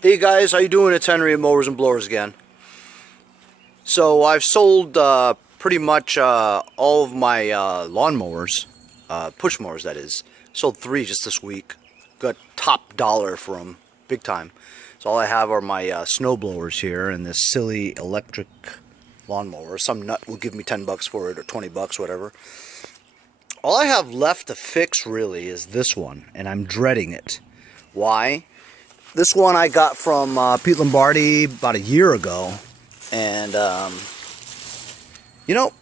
Hey guys, how you doing? It's Henry at Mowers and Blowers again. So I've sold pretty much all of my lawn mowers, push mowers that is. Sold 3 just this week. Got top dollar for them, big time. So all I have are my snow blowers here and this silly electric lawnmower. Some nut will give me 10 bucks for it or 20 bucks, whatever. All I have left to fix really is this one, and I'm dreading it. Why? This one I got from Pete Lombardi about a year ago, and you know,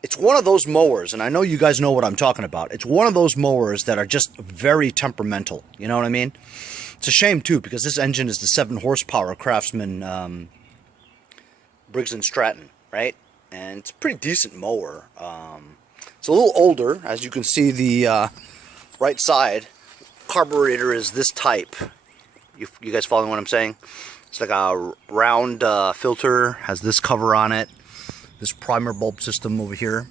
it's one of those mowers, and I know you guys know what I'm talking about. It's one of those mowers that are just very temperamental, you know what I mean? It's a shame too, because this engine is the 7 horsepower Craftsman Briggs & Stratton, right? And it's a pretty decent mower. It's a little older, as you can see. The right side carburetor is this type. You guys following what I'm saying? It's like a round filter, has this cover on it, this primer bulb system over here,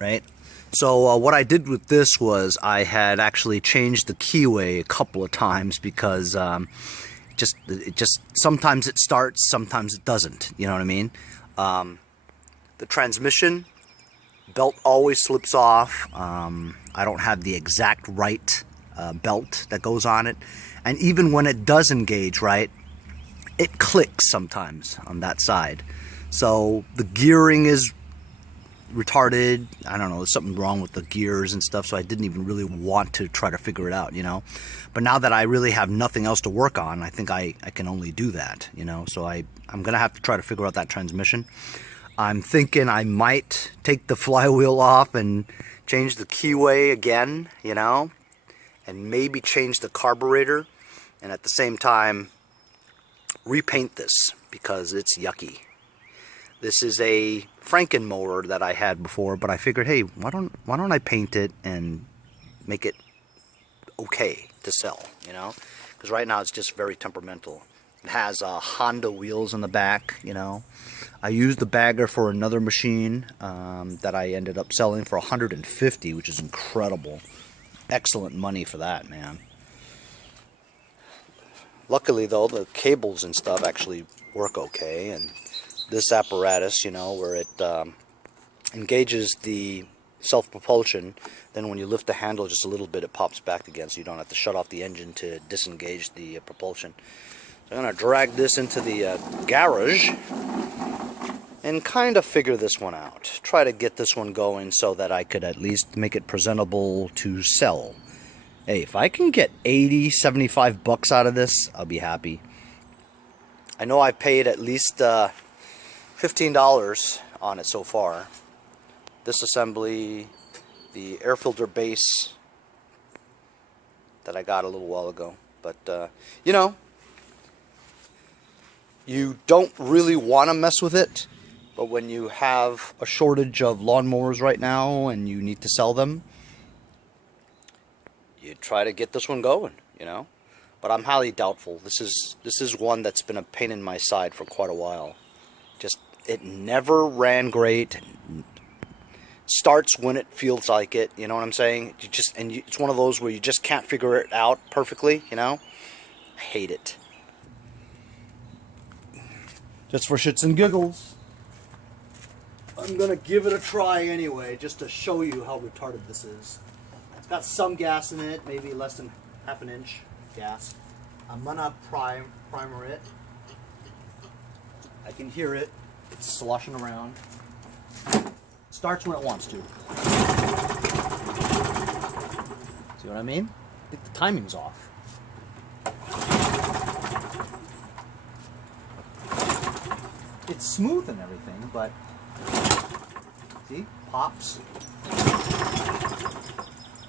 right? So what I did with this was I had actually changed the keyway a couple of times because it just sometimes it starts, sometimes it doesn't. You know what I mean? The transmission belt always slips off. I don't have the exact right belt that goes on it. And even when it does engage, right, it clicks sometimes on that side. So the gearing is retarded. I don't know, there's something wrong with the gears and stuff, so I didn't even really want to try to figure it out, you know. But now that I really have nothing else to work on, I think I can only do that, you know. So I'm going to have to try to figure out that transmission. I'm thinking I might take the flywheel off and change the keyway again, you know, and maybe change the carburetor. And at the same time, repaint this because it's yucky. This is a Franken mower that I had before, but I figured, hey, why don't I paint it and make it okay to sell, you know? Because right now it's just very temperamental. It has Honda wheels on the back, you know. I used the bagger for another machine that I ended up selling for $150, which is incredible. Excellent money for that, man. Luckily, though, the cables and stuff actually work okay, and this apparatus, you know, where it engages the self-propulsion, then when you lift the handle just a little bit, it pops back again, so you don't have to shut off the engine to disengage the propulsion. So I'm going to drag this into the garage and kind of figure this one out. Try to get this one going so that I could at least make it presentable to sell. Hey, if I can get 80, 75 bucks out of this, I'll be happy. I know I've paid at least $15 on it so far. This assembly, the air filter base that I got a little while ago. But, you know, you don't really want to mess with it. But when you have a shortage of lawnmowers right now and you need to sell them, you try to get this one going, you know. But I'm highly doubtful. This is one that's been a pain in my side for quite a while. Just, it never ran great. Starts when it feels like it, you know what I'm saying? It's one of those where you just can't figure it out perfectly, you know. I hate it. Just for shits and giggles, I'm gonna give it a try anyway, just to show you how retarded this is. It's got some gas in it, maybe less than half an inch gas. I'm gonna primer it. I can hear it. It's sloshing around. Starts when it wants to. See what I mean? I think the timing's off. It's smooth and everything, but see, pops.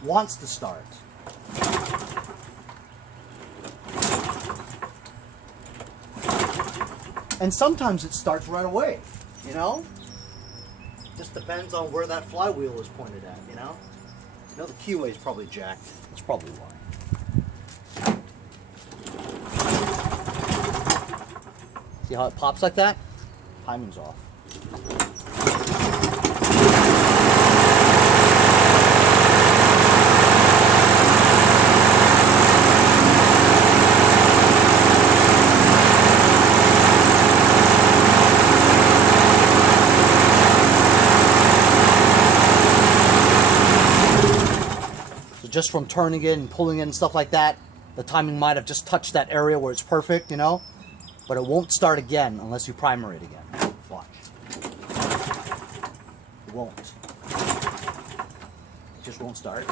Wants to start. And sometimes it starts right away, you know? Just depends on where that flywheel is pointed at, you know? You know, the keyway is probably jacked. That's probably why. See how it pops like that? Timing's off. just from turning it and pulling it and stuff like that, the timing might have just touched that area where it's perfect, you know? But it won't start again unless you primer it again. Watch. It won't. It just won't start.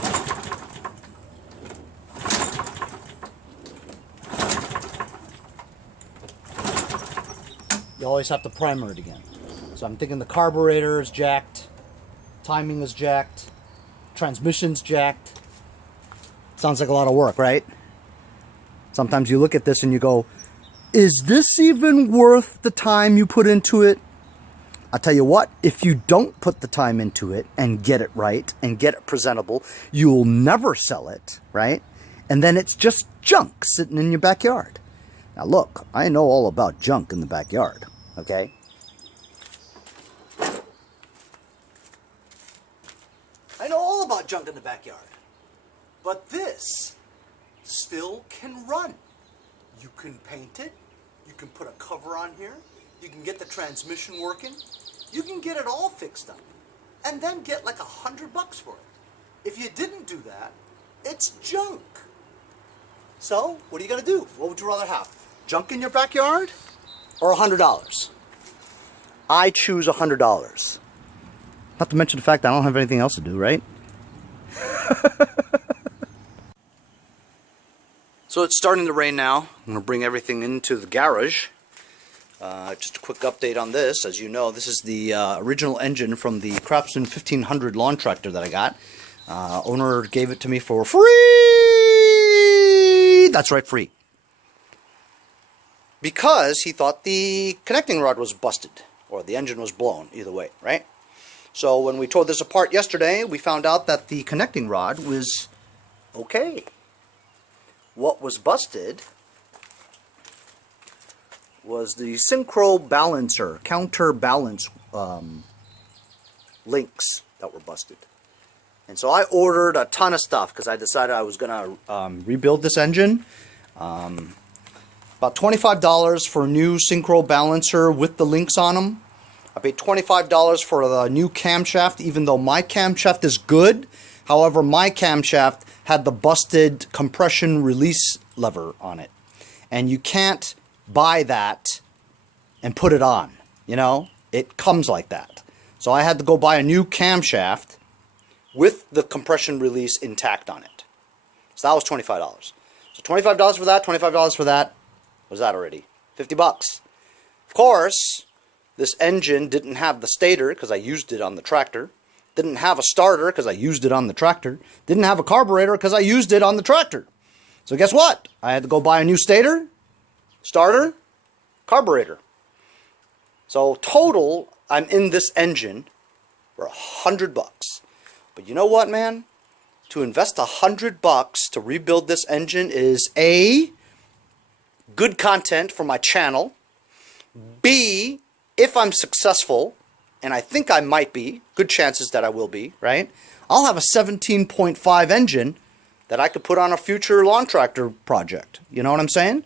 You always have to primer it again. So I'm thinking the carburetor is jacked, timing is jacked, transmission's jacked. Sounds like a lot of work, right? Sometimes you look at this and you go, is this even worth the time you put into it? I'll tell you what, if you don't put the time into it and get it right and get it presentable, you'll never sell it, right? And then it's just junk sitting in your backyard. Now look, I know all about junk in the backyard, okay? I know all about junk in the backyard. But this still can run. You can paint it. You can put a cover on here. You can get the transmission working. You can get it all fixed up. And then get like $100 for it. If you didn't do that, it's junk. So, what are you going to do? What would you rather have? Junk in your backyard or $100? I choose $100. Not to mention the fact that I don't have anything else to do, right? So it's starting to rain now. I'm going to bring everything into the garage. Just a quick update on this. As you know, this is the original engine from the Craftsman 1500 lawn tractor that I got. Owner gave it to me for free! That's right, free. Because he thought the connecting rod was busted. Or the engine was blown, either way, right? So when we tore this apart yesterday, we found out that the connecting rod was okay. What was busted was the synchro balancer, counterbalance links that were busted. And so I ordered a ton of stuff because I decided I was going to rebuild this engine. About $25 for a new synchro balancer with the links on them. I paid $25 for the new camshaft, even though my camshaft is good. However, my camshaft had the busted compression release lever on it. And you can't buy that and put it on, you know? It comes like that. So I had to go buy a new camshaft with the compression release intact on it. So that was $25. So $25 for that, $25 for that. What was that already? 50 bucks. Of course, this engine didn't have the stator because I used it on the tractor. Didn't have a starter because I used it on the tractor. Didn't have a carburetor because I used it on the tractor. So guess what? I had to go buy a new stator, starter, carburetor. So total, I'm in this engine for $100 bucks. But you know what, man? To invest $100 bucks to rebuild this engine is A, good content for my channel. B, if I'm successful, and I think I might be, good chances that I will be, right? I'll have a 17.5 engine that I could put on a future lawn tractor project. You know what I'm saying?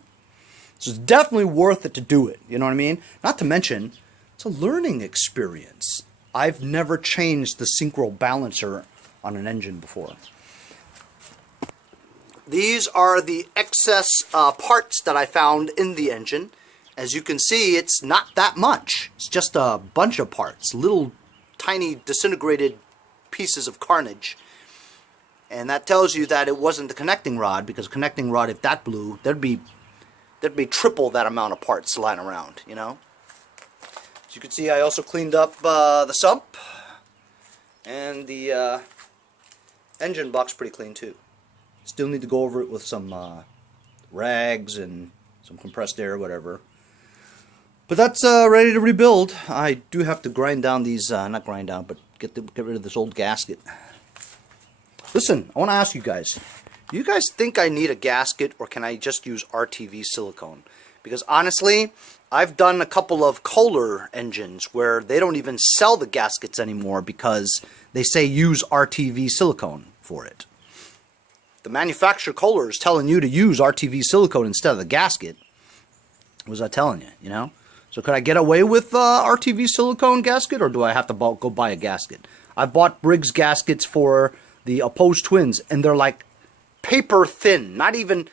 So it's definitely worth it to do it. You know what I mean? Not to mention, it's a learning experience. I've never changed the synchro balancer on an engine before. These are the excess parts that I found in the engine. As you can see, it's not that much. It's just a bunch of parts, little tiny disintegrated pieces of carnage. And that tells you that it wasn't the connecting rod, because connecting rod, if that blew, there'd be triple that amount of parts lying around, you know. As you can see, I also cleaned up the sump, and the engine block's pretty clean too. Still need to go over it with some rags and some compressed air, whatever. But that's ready to rebuild. I do have to grind down these, not grind down, but get rid of this old gasket. Listen, I want to ask you guys, do you guys think I need a gasket, or can I just use RTV silicone? Because honestly, I've done a couple of Kohler engines where they don't even sell the gaskets anymore because they say use RTV silicone for it. The manufacturer Kohler is telling you to use RTV silicone instead of the gasket. What was I telling you, you know? So could I get away with RTV silicone gasket, or do I have to go buy a gasket? I've bought Briggs gaskets for the opposed twins, and they're like paper thin, not even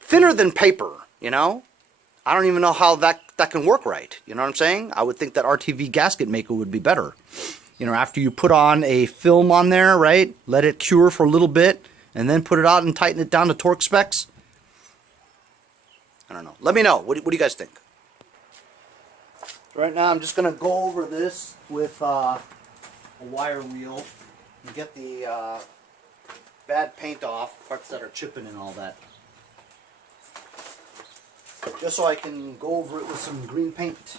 thinner than paper, you know? I don't even know how that can work right, you know what I'm saying? I would think that RTV gasket maker would be better. You know, after you put on a film on there, right, let it cure for a little bit, and then put it out and tighten it down to torque specs. I don't know. Let me know. What do you guys think? Right now I'm just going to go over this with a wire wheel and get the bad paint off, parts that are chipping and all that. Just so I can go over it with some green paint.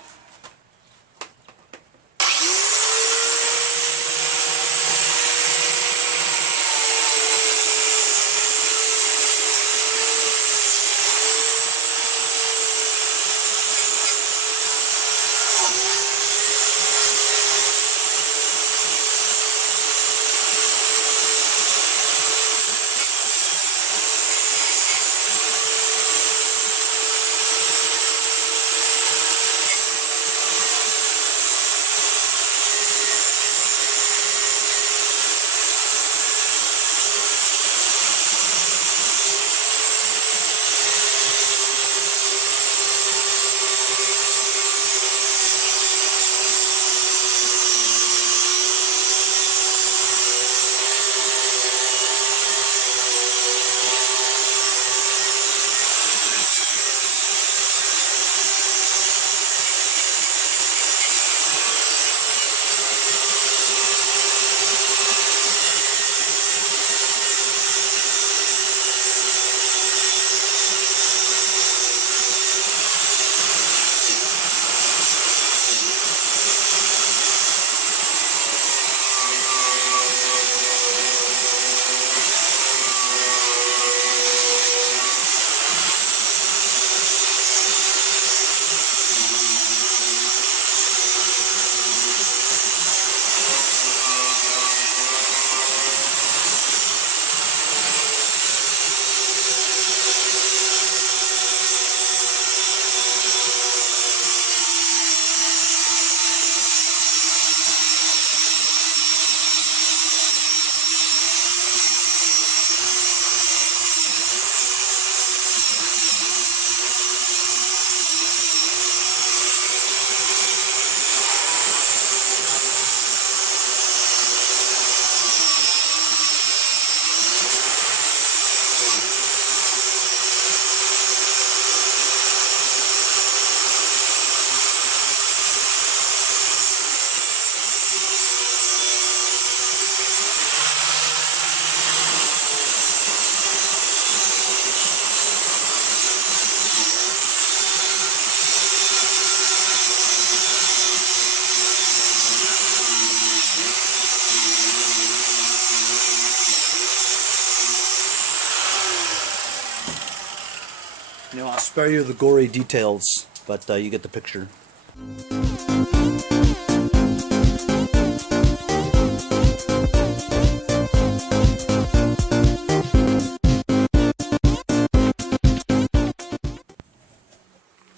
You know, I'll spare you the gory details, but you get the picture.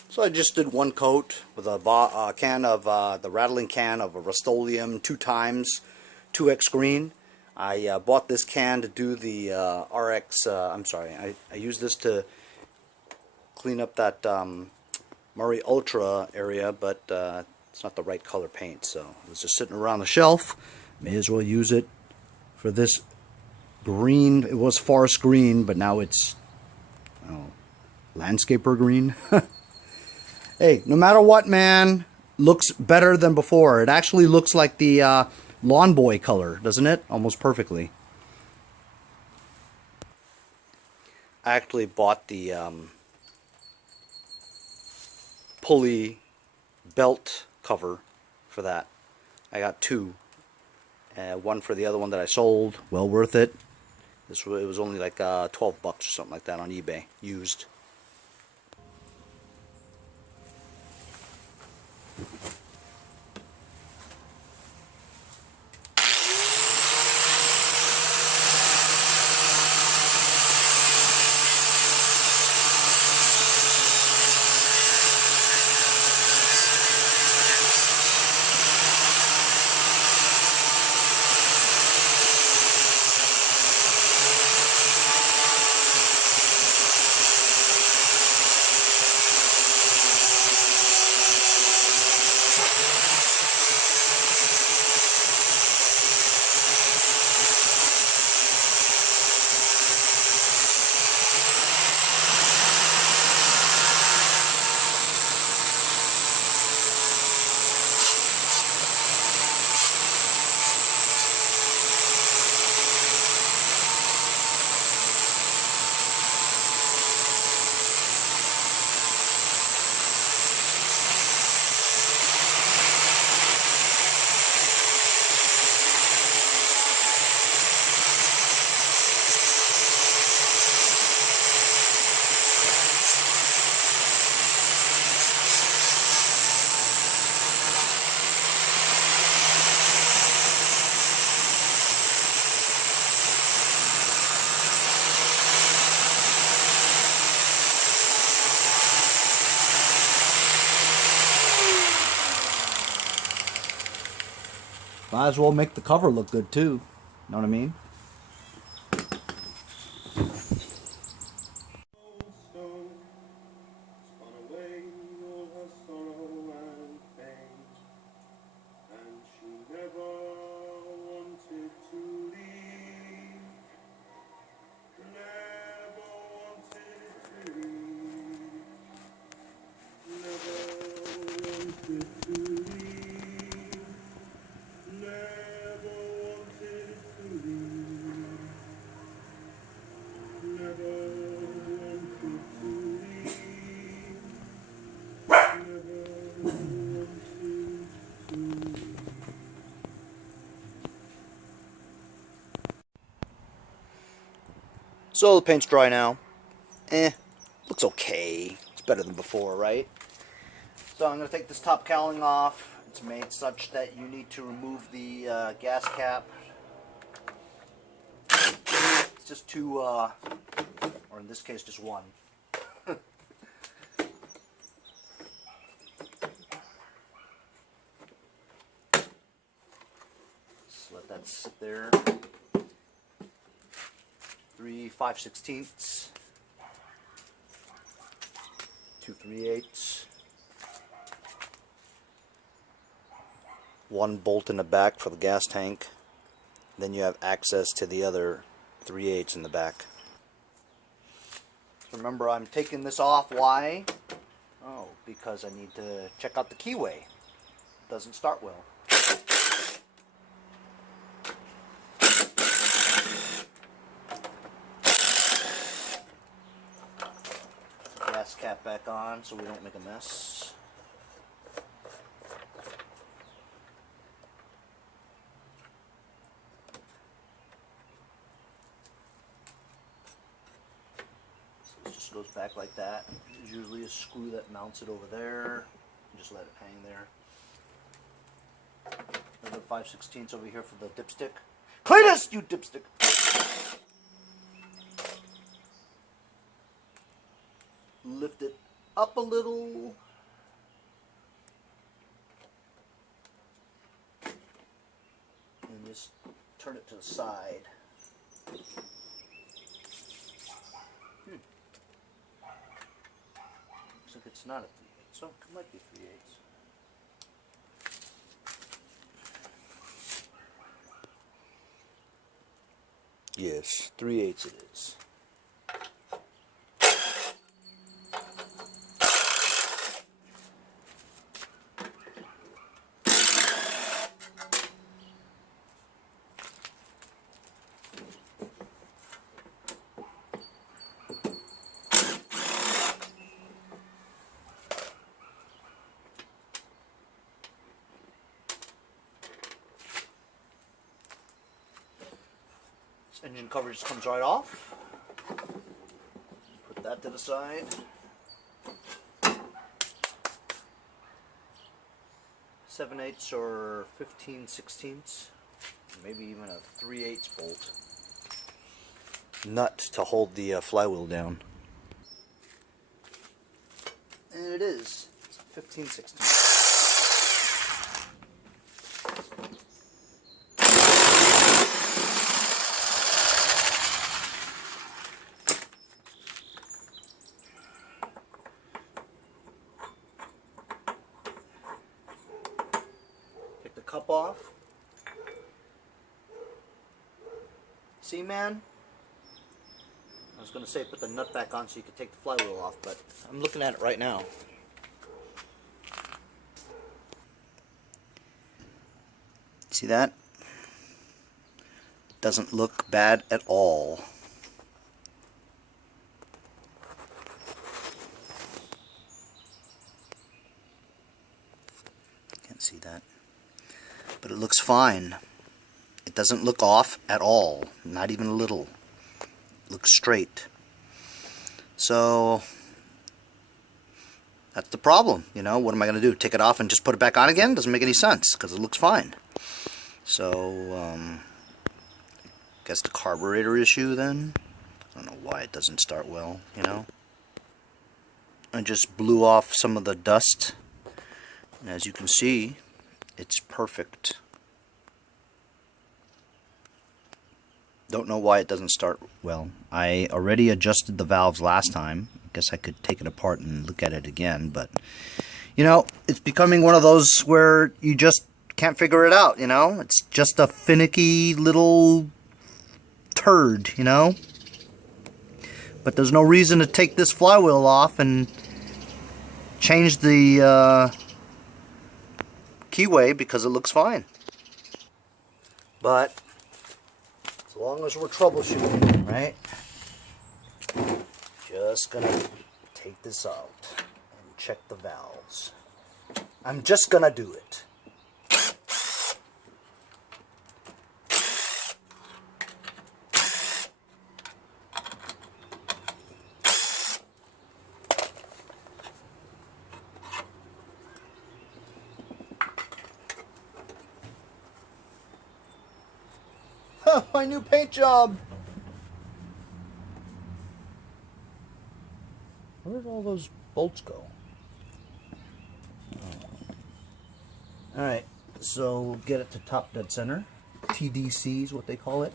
So I just did one coat with a can of the rattling can of a Rust-Oleum 2x green. I bought this can to do the RX. I'm sorry, I used this to clean up that Murray Ultra area, but it's not the right color paint, so it was just sitting around the shelf. May as well use it for this green. It was forest green, but now it's landscaper green. Hey, no matter what, man, looks better than before. It actually looks like the Lawn Boy color, doesn't it? Almost perfectly. I actually bought the pulley belt cover for that. I got two. One for the other one that I sold. Well worth it. It was only like 12 bucks or something like that on eBay, used. Might as well make the cover look good too. Know what I mean? So the paint's dry now. Looks okay. It's better than before, right? So I'm going to take this top cowling off. It's made such that you need to remove the gas cap. It's just two, or in this case, just one. Just let that sit there. 3 5/16, 2 3/8, one bolt in the back for the gas tank. Then you have access to the other 3/8 in the back. So remember, I'm taking this off. Why? Oh, because I need to check out the keyway. It doesn't start well. Gas cap back on so we don't make a mess. So it just goes back like that. There's usually a screw that mounts it over there. Just let it hang there. Another 5/16 over here for the dipstick. Cletus, you dipstick! Lift it up a little. And just turn it to the side. Looks like it's not a 3/8, so it might be 3/8. Yes, 3/8 it is. Engine cover just comes right off. Put that to the side. 7/8 or 15/16, maybe even a 3/8 bolt nut to hold the flywheel down. And it is. It's 15/16. Cup off. See, man? I was going to say put the nut back on so you could take the flywheel off, but I'm looking at it right now. See that? Doesn't look bad at all. Can't see that. But it looks fine. It doesn't look off at all, not even a little. It looks straight. So that's the problem, you know. What am I going to do? Take it off and just put it back on again? Doesn't make any sense because it looks fine. So guess the carburetor issue then. I don't know why it doesn't start well, you know. I just blew off some of the dust, and as you can see, it's perfect. Don't know why it doesn't start well. I already adjusted the valves last time. I guess I could take it apart and look at it again, but you know, it's becoming one of those where you just can't figure it out, you know? It's just a finicky little turd, you know? But there's no reason to take this flywheel off and change the keyway because it looks fine. But as long as we're troubleshooting, right? Just gonna take this out and check the valves. I'm just gonna do it. My new paint job! Where did all those bolts go? Oh. Alright, so we'll get it to top dead center. TDC is what they call it.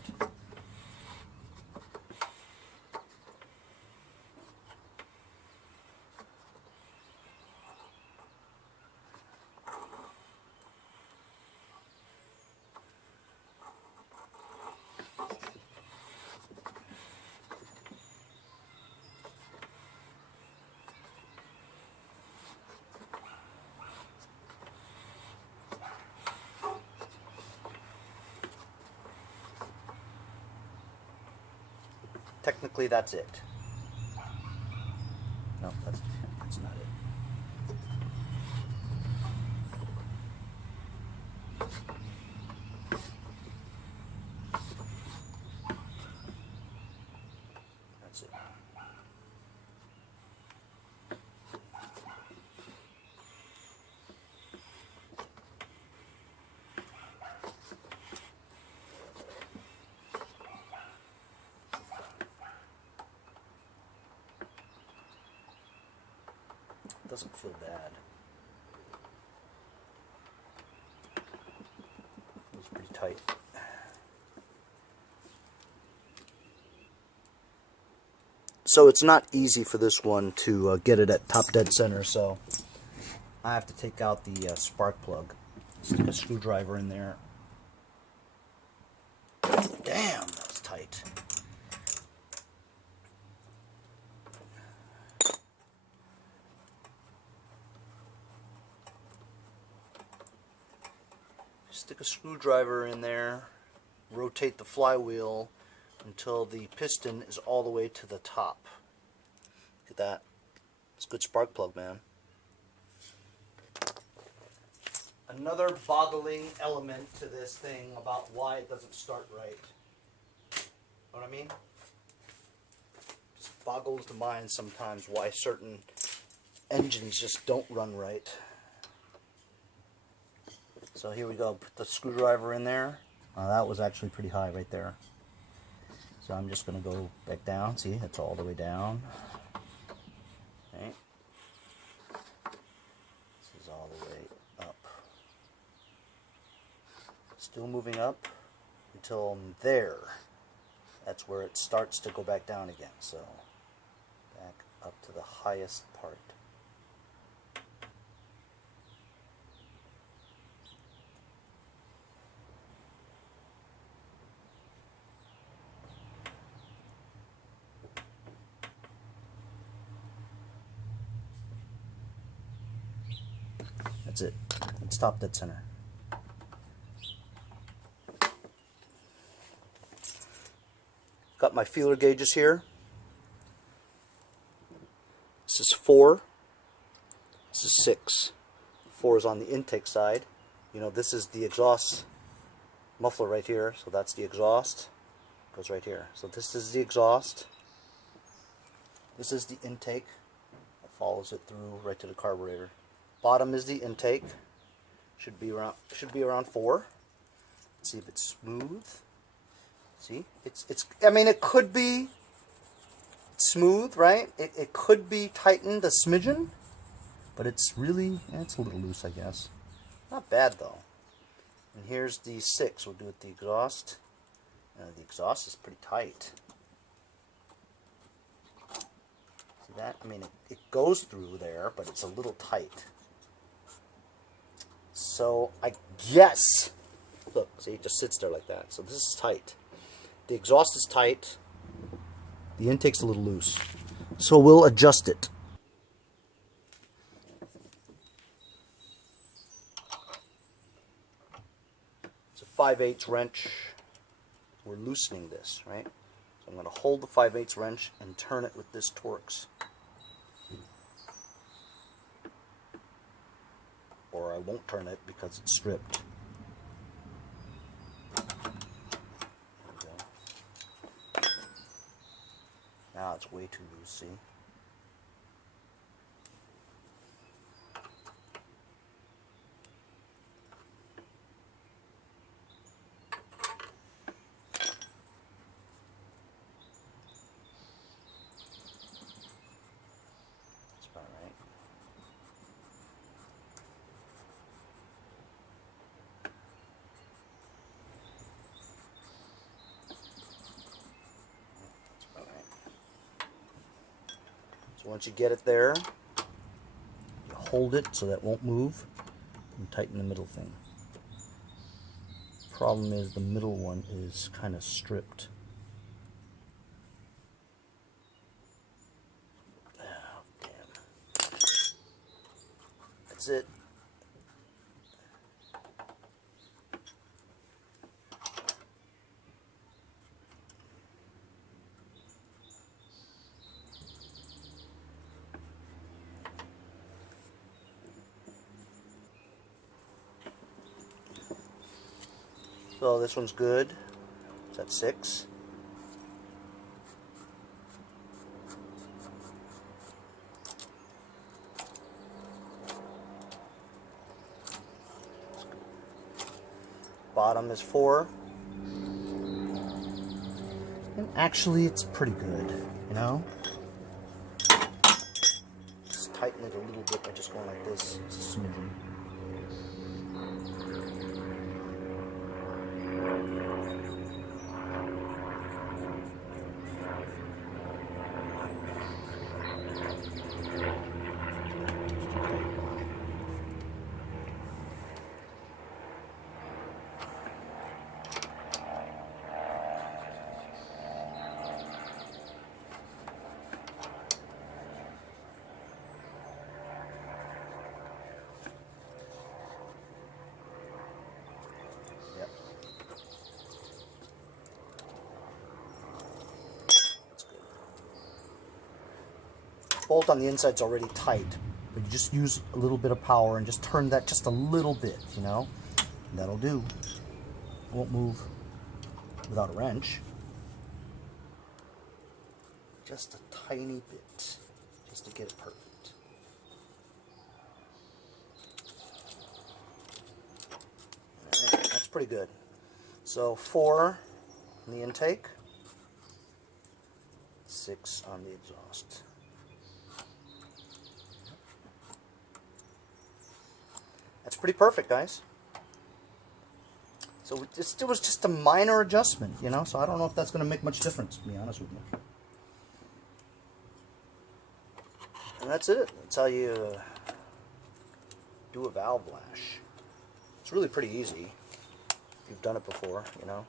Technically, that's it. No, that's not it. That's it. Doesn't feel bad. Feels pretty tight. So it's not easy for this one to get it at top dead center, so I have to take out the spark plug. Stick a screwdriver in there. Damn, that's tight. Stick a screwdriver in there, rotate the flywheel until the piston is all the way to the top. Look at that. It's a good spark plug, man. Another boggling element to this thing about why it doesn't start right. Know what I mean? Just boggles the mind sometimes why certain engines just don't run right. So here we go, put the screwdriver in there. That was actually pretty high right there. So I'm just going to go back down. See, it's all the way down. Okay. This is all the way up. Still moving up until there. That's where it starts to go back down again. So back up to the highest part. That's it. It's top dead center. Got my feeler gauges here. This is 4. This is 6. 4 is on the intake side. You know, this is the exhaust muffler right here, so that's the exhaust. Goes right here. So this is the exhaust. This is the intake. That follows it through right to the carburetor. Bottom is the intake. Should be around 4. Let's see if it's smooth. See, it's. I mean, it could be smooth, right? It could be tightened a smidgen, but it's really, it's a little loose, I guess. Not bad though. And here's the 6. We'll do it the exhaust, The exhaust is pretty tight. See that? I mean, it goes through there, but it's a little tight. So I guess, look, see, it just sits there like that. So this is tight. The exhaust is tight. The intake's a little loose. So we'll adjust it. It's a 5/8 wrench. We're loosening this, right? So I'm going to hold the 5/8 wrench and turn it with this Torx. Or I won't turn it because it's stripped. Now it's way too loose, see? That's about right. Once you get it there, you hold it so that won't move and tighten the middle thing. Problem is the middle one is kind of stripped. Oh, damn. That's it. So this one's good. It's at 6. Bottom is 4. And actually it's pretty good, you know? Just tighten it a little bit by just going like this. It's a smidgen. Bolt on the inside's already tight, but you just use a little bit of power and just turn that just a little bit, you know? And that'll do. It won't move without a wrench. Just a tiny bit, just to get it perfect. Right, that's pretty good. So 4 on the intake, 6 on the exhaust. That's pretty perfect, guys. So it was just a minor adjustment, you know, so I don't know if that's going to make much difference, to be honest with you. And that's it. That's how you do a valve lash. It's really pretty easy if you've done it before, you know.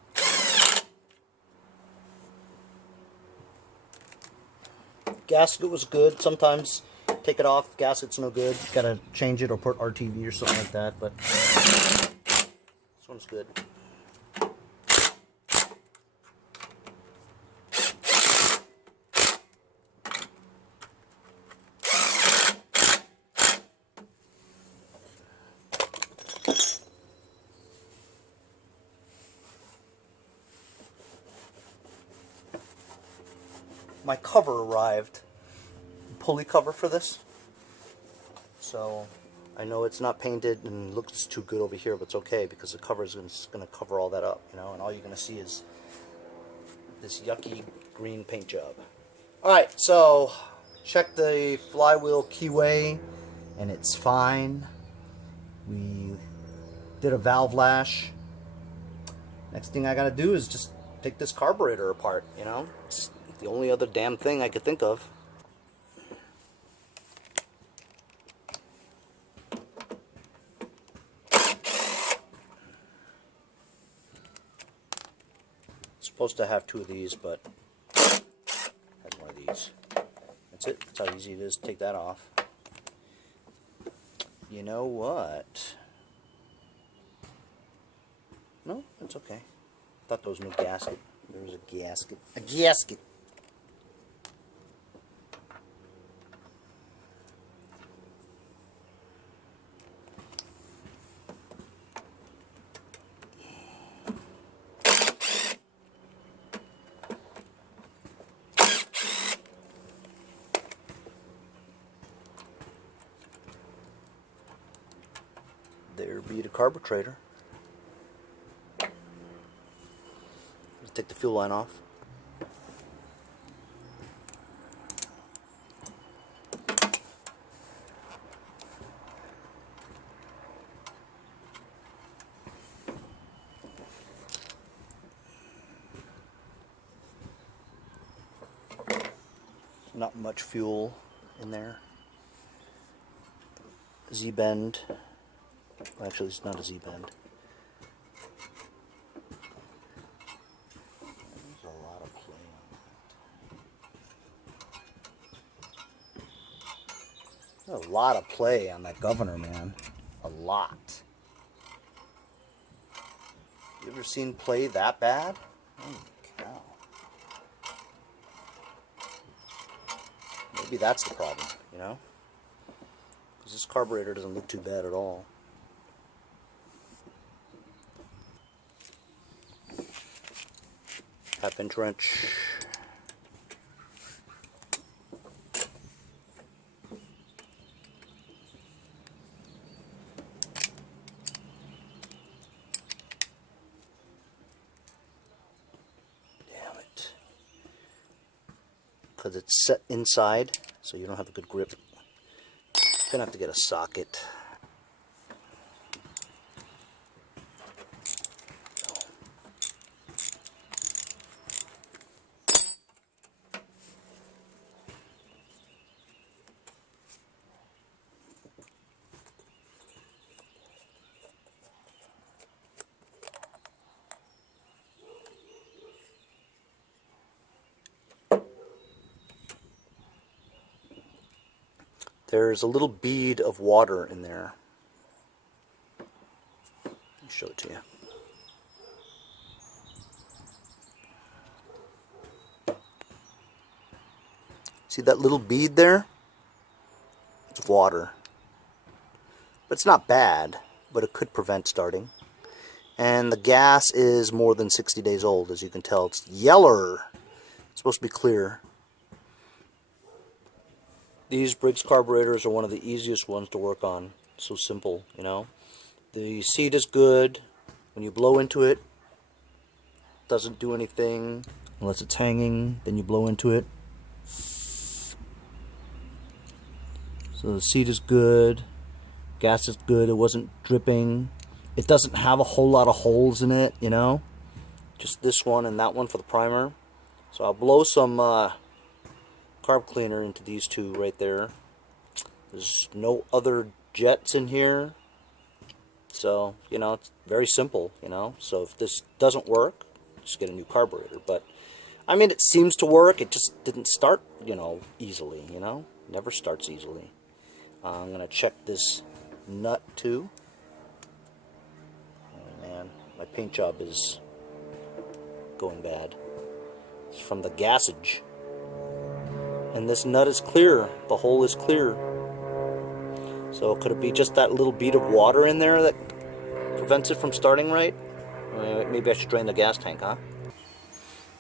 Gasket was good. Sometimes take it off, gasket's no good. You gotta change it or put RTV or something like that, but this one's good. My cover arrived. Pulley cover for this. So I know it's not painted and looks too good over here, but it's okay because the cover is going to cover all that up, you know, and all you're going to see is this yucky green paint job. Alright, so check the flywheel keyway and it's fine. We did a valve lash. Next thing I got to do is just take this carburetor apart, you know? It's the only other damn thing I could think of. It's supposed to have 2 of these, but it has 1 of these. That's it. That's how easy it is to take that off. You know what? No, it's okay. Thought there was no gasket. There was a gasket. A gasket! There be the carburetor. Take the fuel line off. Not much fuel in there. Z-bend. Actually, it's not a Z-bend. There's a lot of play on that governor, man. A lot. You ever seen play that bad? Holy cow. Maybe that's the problem, you know? Because this carburetor doesn't look too bad at all. Half-inch wrench. Because it's set inside, so you don't have a good grip. Gonna have to get a socket. There's a little bead of water in there. Let me show it to you. See that little bead there? It's water. But it's not bad, but it could prevent starting. And the gas is more than 60 days old, as you can tell. It's yeller. It's supposed to be clear. These Briggs carburetors are one of the easiest ones to work on. So simple, you know. The seat is good. When you blow into it, doesn't do anything unless it's hanging. Then you blow into it. So the seat is good. Gas is good. It wasn't dripping. It doesn't have a whole lot of holes in it, you know. Just this one and that one for the primer. So I'll blow some carb cleaner into these 2 right there. There's no other jets in here, so you know, it's very simple, you know. So if this doesn't work, just get a new carburetor. But I mean, it seems to work. It just didn't start, you know, easily, you know. Never starts easily. I'm gonna check this nut too. Oh man, my paint job is going bad. It's from the gassage. And this nut is clear. The hole is clear. So could it be just that little bead of water in there that prevents it from starting right? Maybe I should drain the gas tank, huh?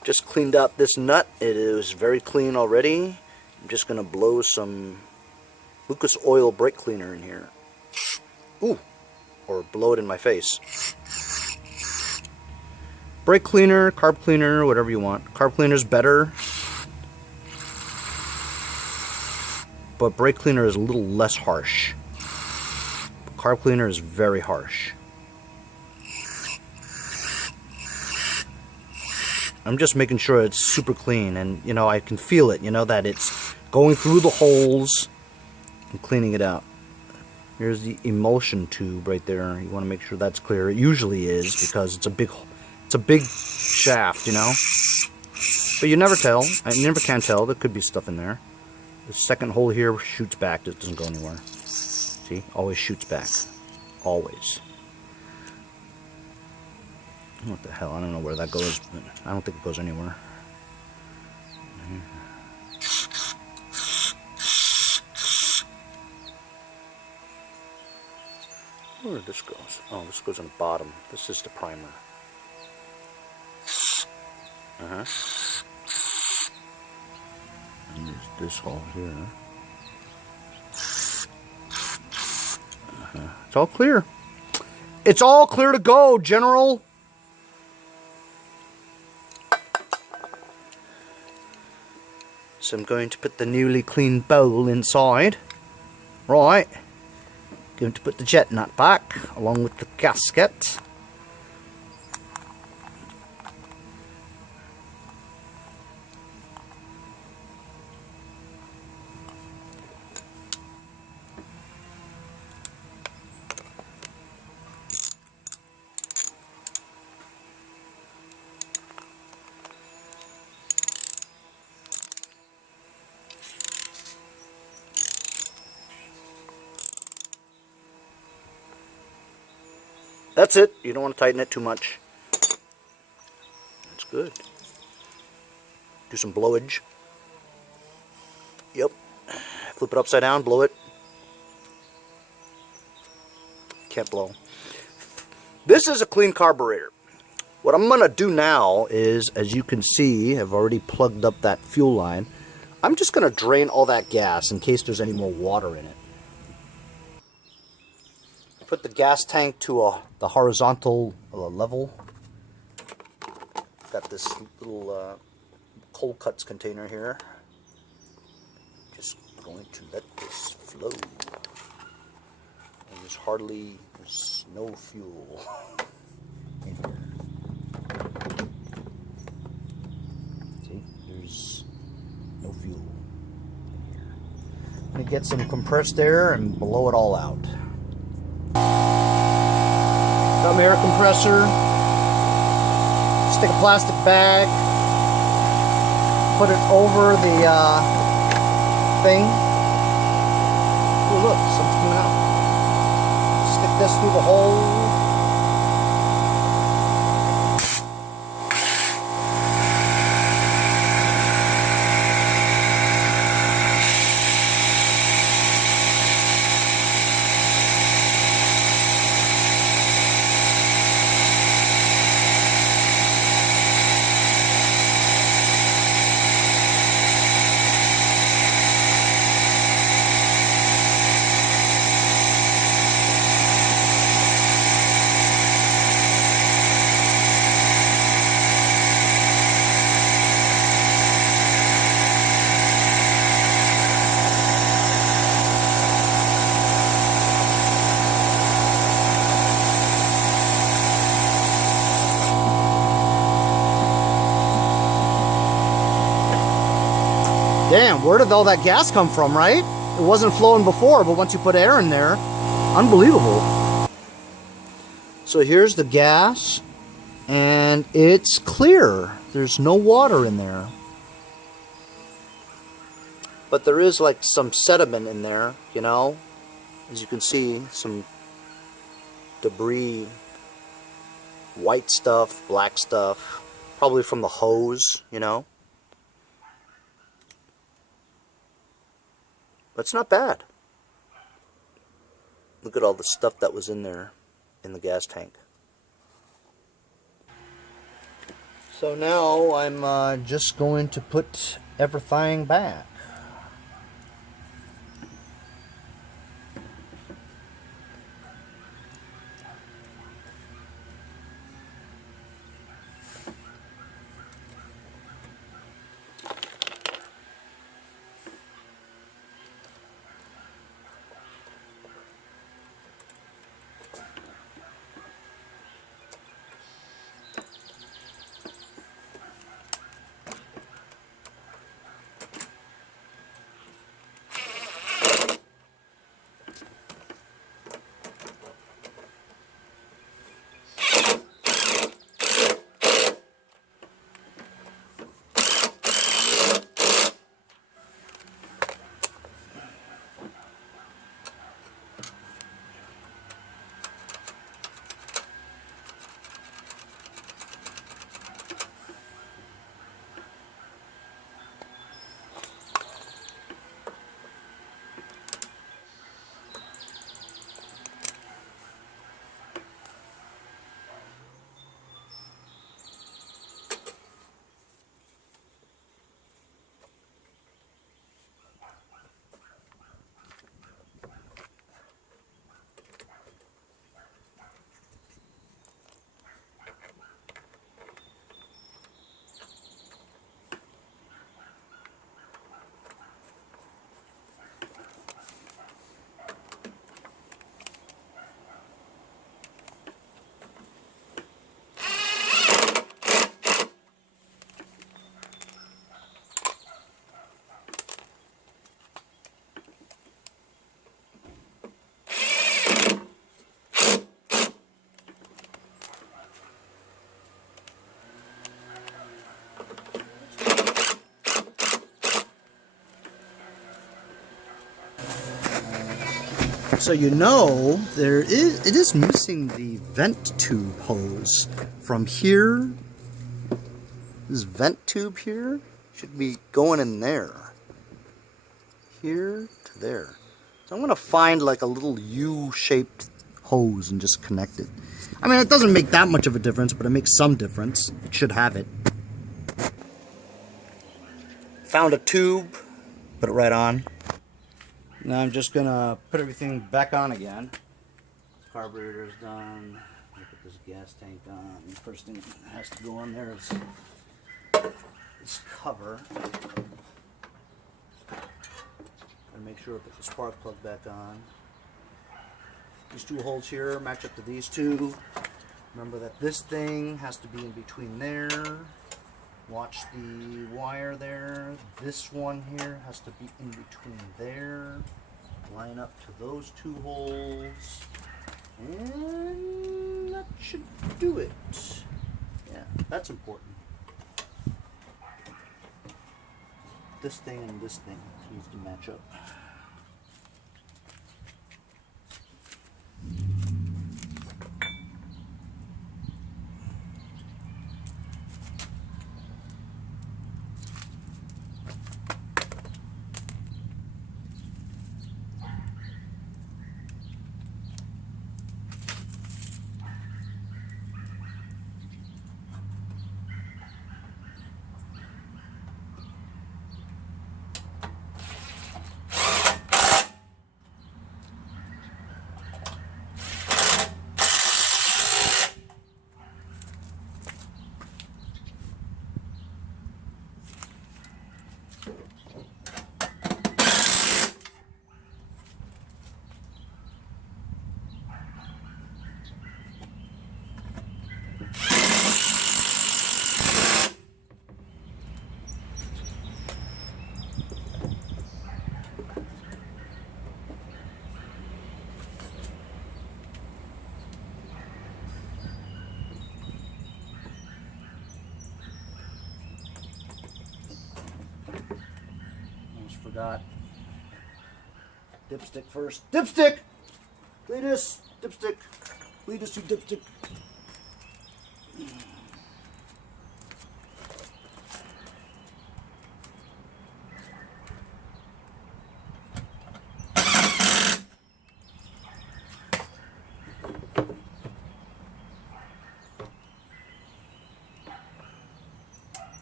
Just cleaned out this nut. It is very clean already. I'm just going to blow some Lucas oil brake cleaner in here. Ooh! Or blow it in my face. Brake cleaner, carb cleaner, whatever you want. Carb cleaner's better. But brake cleaner is a little less harsh. Carb cleaner is very harsh. I'm just making sure it's super clean, and you know, I can feel it, you know, that it's going through the holes and cleaning it out. Here's the emulsion tube right there. You want to make sure that's clear. It usually is, because it's a big shaft, you know. But you never tell. I never can tell. There could be stuff in there. The second hole here shoots back. It doesn't go anywhere. See? Always shoots back. Always. What the hell? I don't know where that goes, but I don't think it goes anywhere. Where this goes? Oh, this goes on the bottom. This is the primer. And there's this hole here. It's all clear. It's all clear to go, General. So I'm going to put the newly cleaned bowl inside. Right. Going to put the jet nut back along with the gasket. That's it. You don't want to tighten it too much. That's good. Do some blowage. Yep. Flip it upside down, blow it. Can't blow. This is a clean carburetor. What I'm going to do now is, as you can see, I've already plugged up that fuel line. I'm just going to drain all that gas in case there's any more water in it. Put the gas tank to the horizontal level. Got this little cold cuts container here. Just going to let this flow. And there's no fuel in here. See, there's no fuel in here. I'm going to get some compressed air and blow it all out. Some air compressor. Stick a plastic bag. Put it over the thing. Oh, look, something's coming out. Stick this through the hole. Damn, where did all that gas come from, right? It wasn't flowing before, but once you put air in there, unbelievable. So here's the gas, and it's clear. There's no water in there. But there is like some sediment in there, you know? As you can see, some debris, white stuff, black stuff, probably from the hose, you know? But it's not bad. Look at all the stuff that was in there in the gas tank. So now I'm just going to put everything back. So you know, it is missing the vent tube hose from here. This vent tube here should be going in there. Here to there. So I'm going to find like a little U-shaped hose and just connect it. I mean, it doesn't make that much of a difference, but it makes some difference. It should have it. Found a tube, put it right on. Now I'm just gonna put everything back on again. Carburetor's done. Put this gas tank on. The first thing that has to go on there is this cover. And make sure I put the spark plug back on. These two holes here match up to these two. Remember that this thing has to be in between there. Watch the wire there. This one here has to be in between there. Line up to those two holes. And that should do it. Yeah, that's important. This thing and this thing needs to match up. Forgot. Dipstick first. Dipstick! Cletus! Dipstick! Cletus to dipstick.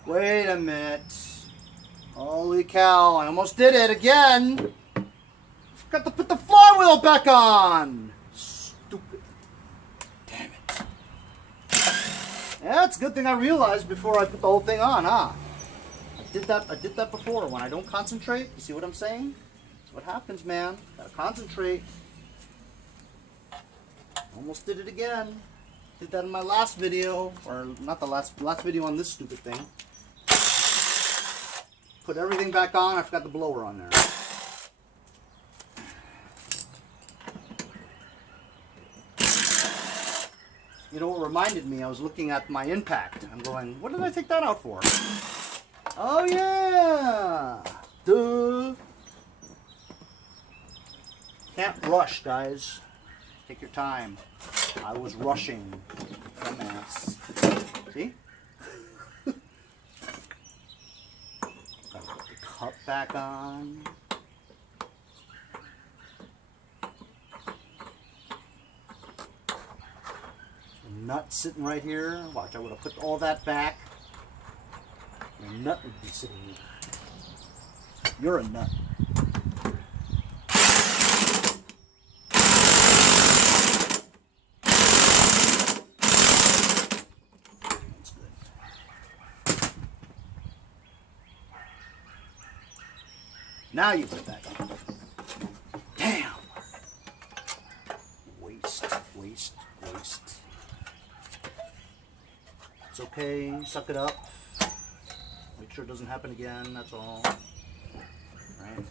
Wait a minute. Holy cow, I almost did it again. Forgot to put the flywheel back on. Stupid. Damn it. Yeah, it's a good thing I realized before I put the whole thing on, huh? I did that before. When I don't concentrate, you see what I'm saying? That's what happens, man. Gotta concentrate. Almost did it again. Did that in my last video, or not the last video on this stupid thing. Put everything back on. I forgot the blower on there. You know what reminded me? I was looking at my impact. I'm going, what did I take that out for? Oh yeah! Duh! Can't rush, guys. Take your time. I was rushing. Dumbass. See? Cup back on. The nut sitting right here. Watch, I would have put all that back. The nut would be sitting here. You're a nut. That's good. Now you put it back on. Damn! Waste, waste, waste. It's okay. Suck it up. Make sure it doesn't happen again. That's all. Right?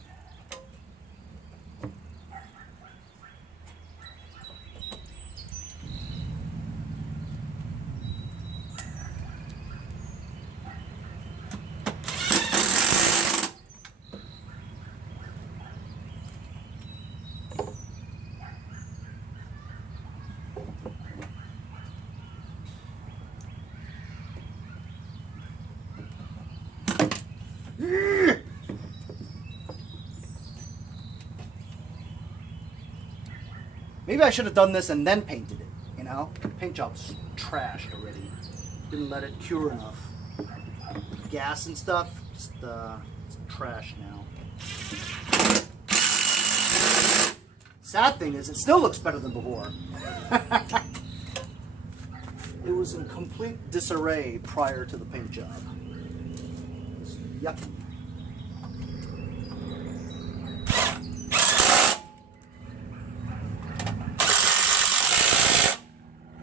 Maybe I should have done this and then painted it, you know? The paint job's trashed already. Didn't let it cure enough. Gas and stuff, just it's trash now. Sad thing is, it still looks better than before. It was in complete disarray prior to the paint job. It's yucky.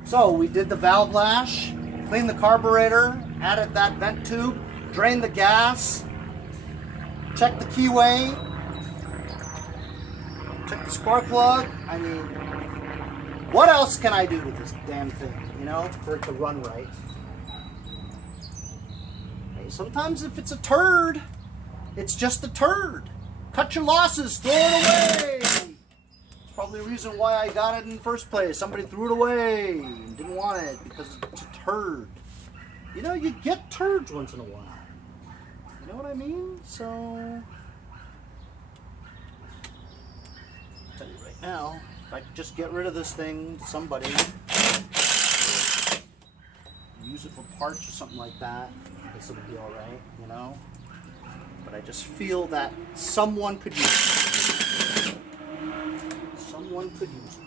So we did the valve lash, cleaned the carburetor, added that vent tube, drained the gas, checked the keyway, checked the spark plug. I mean, what else can I do with this damn thing, you know, for it to run right? Hey, sometimes if it's a turd, it's just a turd. Cut your losses, throw it away. It's probably the reason why I got it in the first place. Somebody threw it away and didn't want it because it's a turd. You know, you get turds once in a while. You know what I mean? So, I'll tell you right now, if I could just get rid of this thing, somebody, use it for parts or something like that, this would be alright, you know? But I just feel that someone could use it. Someone could use it.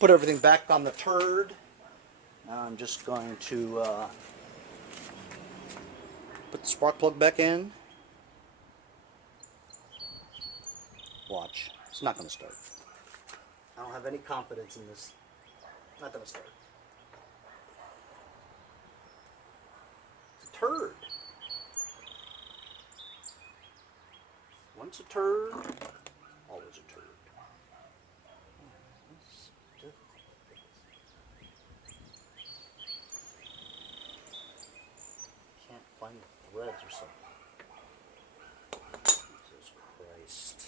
Put everything back on the turd. Now I'm just going to put the spark plug back in. Watch. It's not going to start. I don't have any confidence in this. Not going to start. It's a turd. Once a turd, always a turd. Can't find the threads or something. Jesus Christ.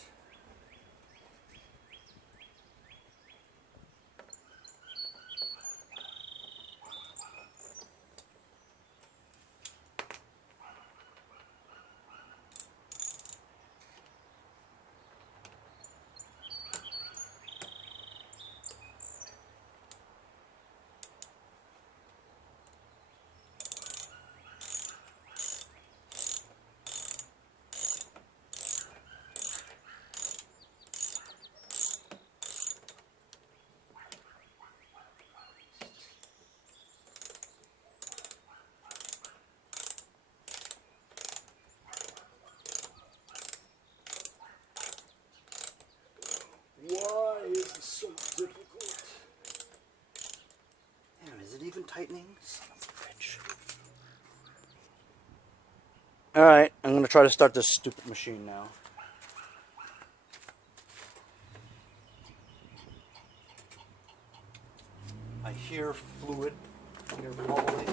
Why is this so difficult? Damn, is it even tightening? Son of a bitch. Alright, I'm going to try to start this stupid machine now. I hear fluid. I hear bubbling.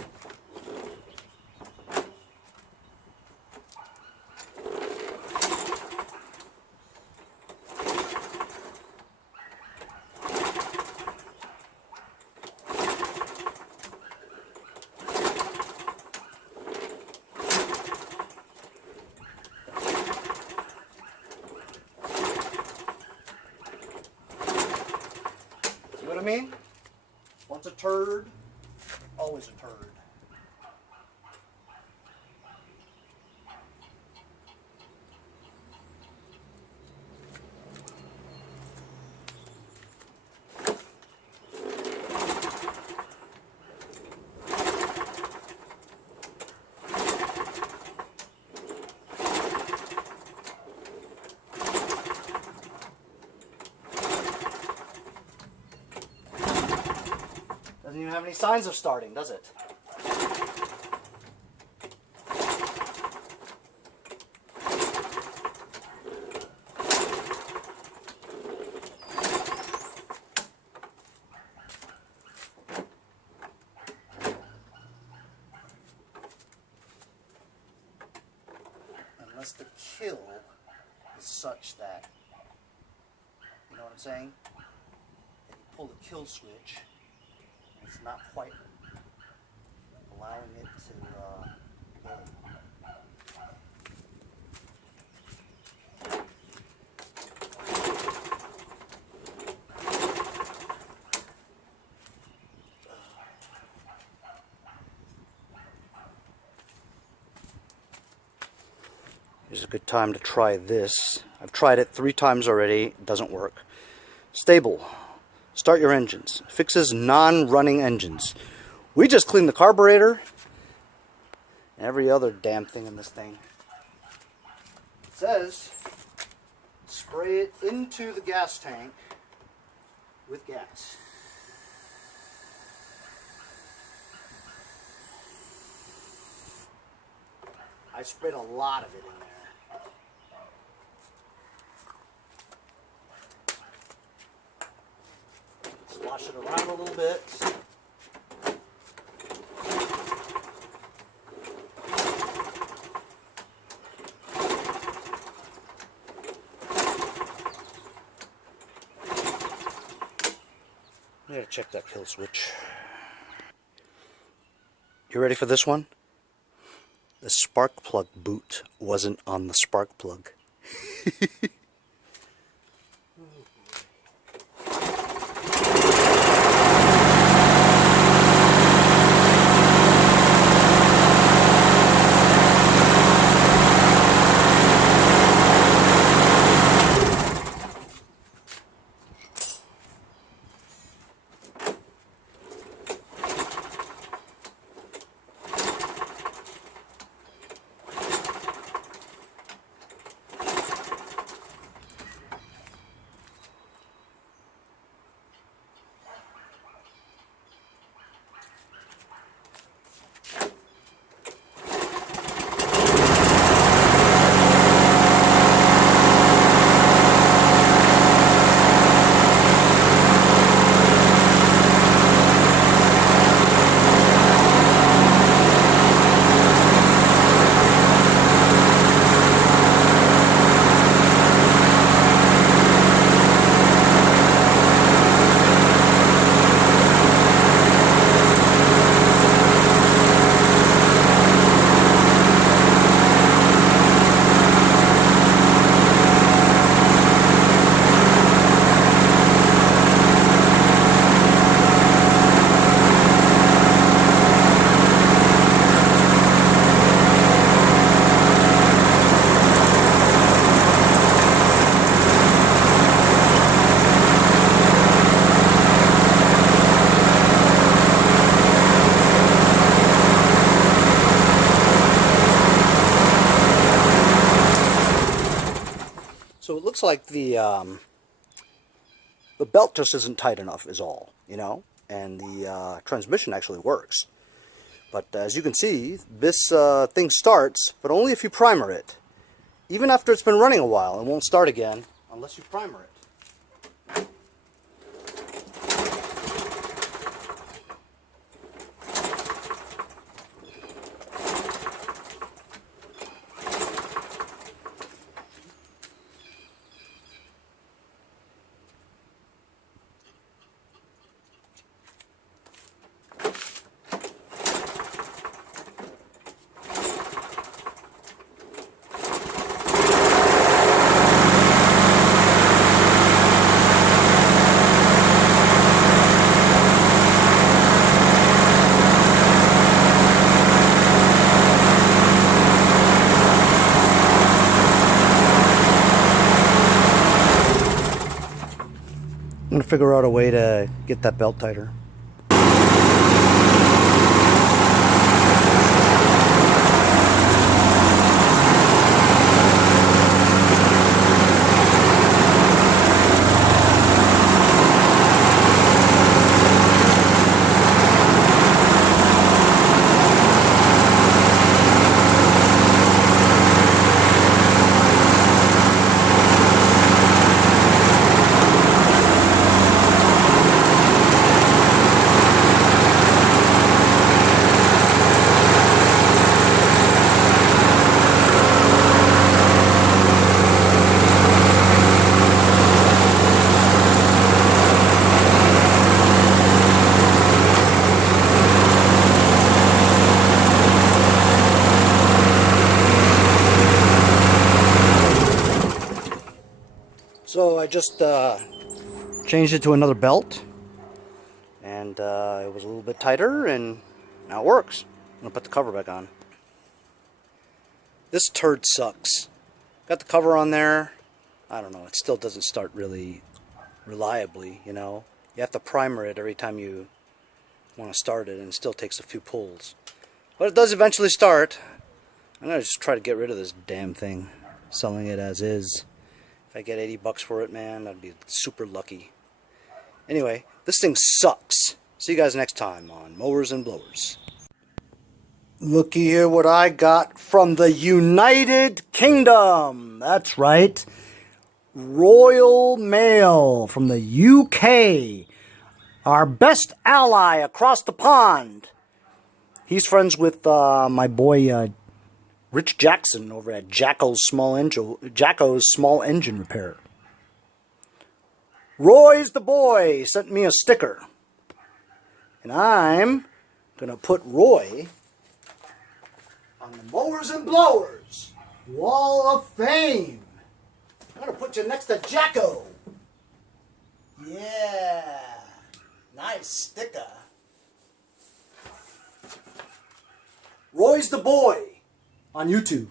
See what I mean? Once a turd, always a turd. Doesn't even have any signs of starting, does it? because the kill is such that, you know what I'm saying? That you pull the kill switch, and it's not quite allowing it to go. Here's a good time to try this. I've tried it 3 times already. It doesn't work. STA-BIL. Start your engines. Fixes non-running engines. We just cleaned the carburetor and every other damn thing in this thing. It says spray it into the gas tank with gas. I sprayed a lot of it in there. Wash it around a little bit. I gotta check that kill switch. You ready for this one? The spark plug boot wasn't on the spark plug. So it looks like the belt just isn't tight enough is all, you know, and the transmission actually works. But as you can see, this thing starts, but only if you primer it. Even after it's been running a while, it won't start again unless you primer it. I'm going to figure out a way to get that belt tighter. I just changed it to another belt, and it was a little bit tighter, and now it works. I'm going to put the cover back on. This turd sucks. Got the cover on there. I don't know, it still doesn't start really reliably, you know. You have to primer it every time you want to start it, and it still takes a few pulls. But it does eventually start. I'm going to just try to get rid of this damn thing. Selling it as is. If I get 80 bucks for it, man, I'd be super lucky. Anyway, this thing sucks. See you guys next time on Mowers and Blowers. Looky here what I got from the United Kingdom. That's right. Royal Mail from the UK. Our best ally across the pond. He's friends with my boy Rich Jackson over at Jacko's Small Engine Repair. Roy's the boy sent me a sticker. And I'm going to put Roy on the Mowers and Blowers Wall of Fame. I'm going to put you next to Jacko. Yeah. Nice sticker. Roy's the boy on YouTube.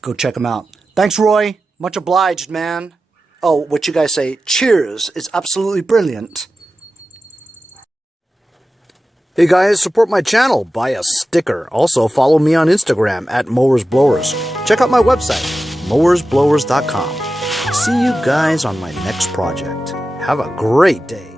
Go check him out. Thanks, Roy. Much obliged, man. Oh, what you guys say, cheers, is absolutely brilliant. Hey guys, support my channel. Buy a sticker. Also, follow me on Instagram at Mowers Blowers. Check out my website, mowersblowers.com. See you guys on my next project. Have a great day.